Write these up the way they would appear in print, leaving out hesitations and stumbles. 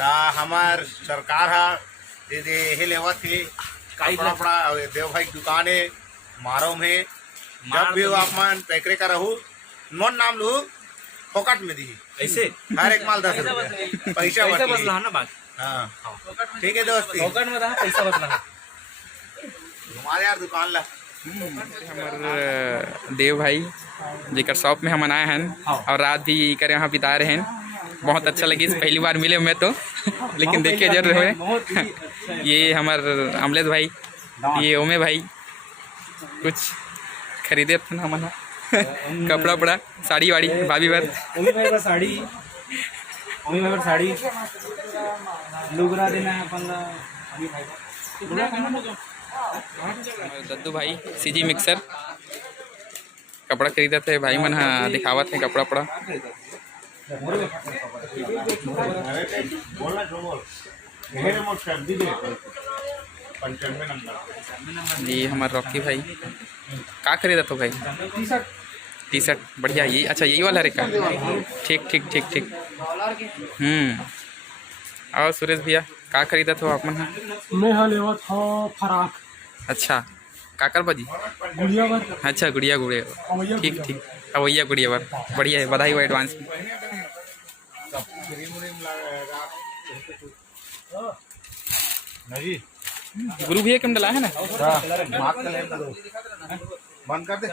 हमार सरकार हे लेवत थे कपड़ा देव भाई दुकान है मारो में जब भी आप मन पैकरे का रहू नोन नाम लू फोकट में दी ऐसे हर एक माल 10 रुपये पैसा बदला ना बात। हाँ ठीक है दोस्ती फोकट में रहा पैसा बदला हमारे यार दुकान ला हमार देव भाई जेकर शॉप में हम आए हैं और रात भी करे यहाँ बिता रहे हैं। बहुत अच्छा लगी, पहली बार मिले मैं तो लेकिन देखे जरूर हुए। ये हमार अमलेश भाई, ये ओमे भाई कुछ खरीदे थे ना मना कपड़ा पड़ा साड़ी वाड़ी भाभी बार साड़ी लुगरा देना है अपन दद्दू भाई सीजी मिक्सर कपड़ा खरीदा थे भाई मन दिखावा थे कपड़ा पड़ा। जी हमारे रॉकी भाई का खरीदा तो भाई टी शर्ट बढ़िया, यही अच्छा यही वाला रे का ठीक ठीक ठीक ठीक। और सुरेश भैया का खरीदा तो आप मन? मैं लेवा था फराक। अच्छा काकर बाजी गुड़िया बर। अच्छा गुड़िया गुड़िया ठीक ठीक अवैया गुड़िया बर बढ़िया है, बधाई हो एडवांस में। गुरु भैया कम डला है ना बंद कर दे।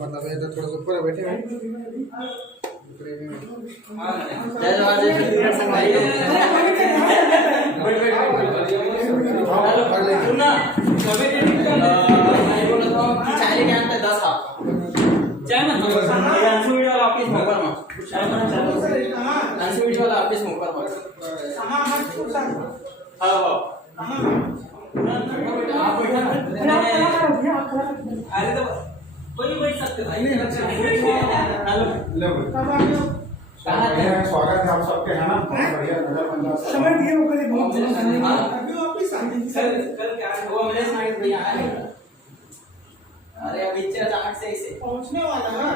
मतलब ये थोड़ा सा ऊपर बैठे हैं। कोई बैठ सकते भाई स्वागत है आप सबके है ना, बढ़िया नजर बंदा समय दिए वो कभी बहुत कल क्या वो मेरे साइड पे आया है। अरे अभी अचानक से इसे पहुंचने वाला है।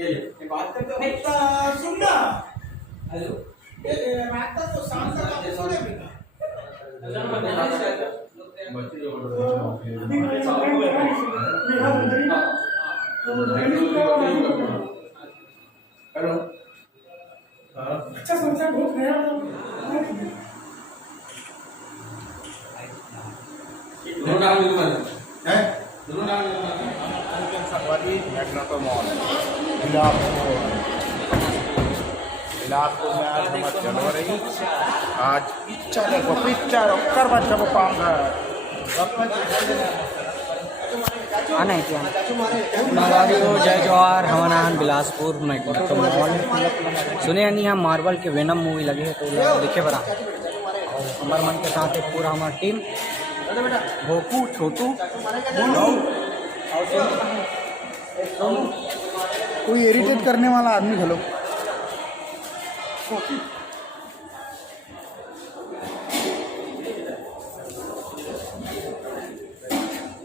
ये बात करते हो एक सुनना हेलो रात तक तो शाम तक आप सोने बेटा हेलो अच्छा सोचा बहुत नया बिलासपुर में आज हमारे जनवरी आज पिक्चर ओकर बाद जब काम आना है क्या नवारियो जय जवाहर हमानान बिलासपुर मेट्रो मॉल सुने नहीं हम मार्वल के वेनम मूवी लगे है तो देखे बरा और हमारे मन के साथ एक पूरा हमारा टीम भोकू छोटू कोई इरिटेट करने वाला आदमी घलो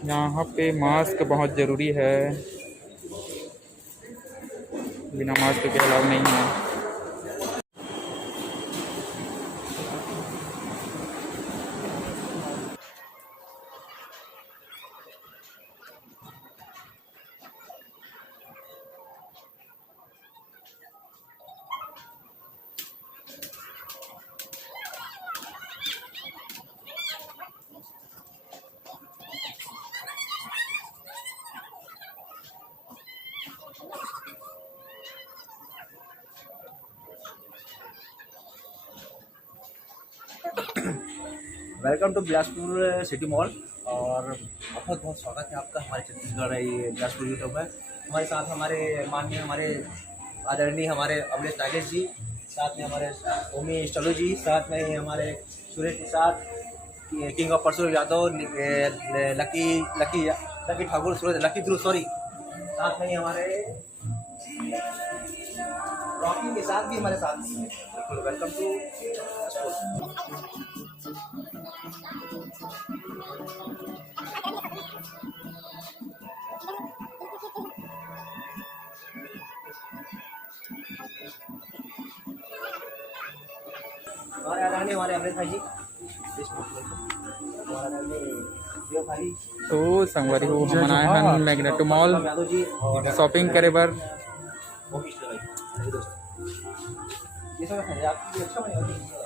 यहाँ पे मास्क बहुत ज़रूरी है, बिना मास्क के अलाउ नहीं है। Welcome to Bilaspur city mall और बहुत बहुत स्वागत है आपका हमारे छत्तीसगढ़ ये बिलासपुर यूट्यूब में। हमारे साथ हमारे माननीय हमारे आदरणीय हमारे अमलेश नागेश जी, साथ में हमारे ओमी चलू जी, साथ में हमारे Suresh Prasad, king of Parshuram Yadav, Lucky Thakur, Suraj Lucky Dhruv sorry, साथ में ही हमारे रॉकी के साथ भी हमारे साथ हैं। बिल्कुल वेलकम टू हमारे आदरणीय हमारे अमृत भाई जी, हमारे आदरणीय देव भाई, तो संगवारी हो हमन आए हन मैग्नेटो मॉल यादव जी और शॉपिंग करे बर। वो भाई दोस्त ये सब है आपकी अच्छा बनेगा।